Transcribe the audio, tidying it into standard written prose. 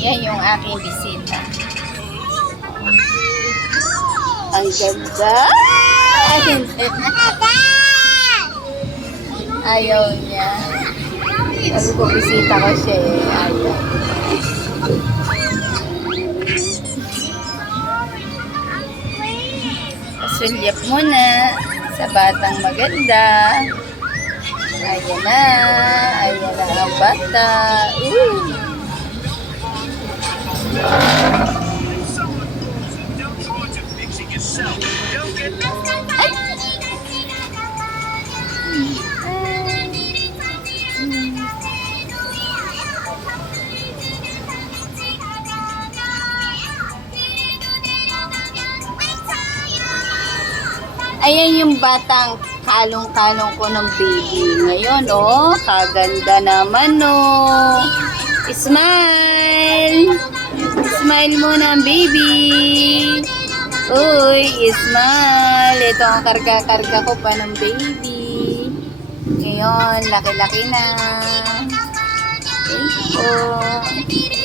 Yan yung aking bisita. Ang ganda! Ayaw niya. Sabi ko, bisita ko siya eh. Ayaw. Pasulyap muna sa batang maganda. Ayan na. Ayan na ang bata. Ayan yung batang kalong-kalong ko ng baby. Ngayon, oh, kaganda naman, oh. Smile! Smile muna ang baby. Uy, smile. Ito ang karga-karga ko pa ng baby. Ngayon, laki-laki na. Thank you.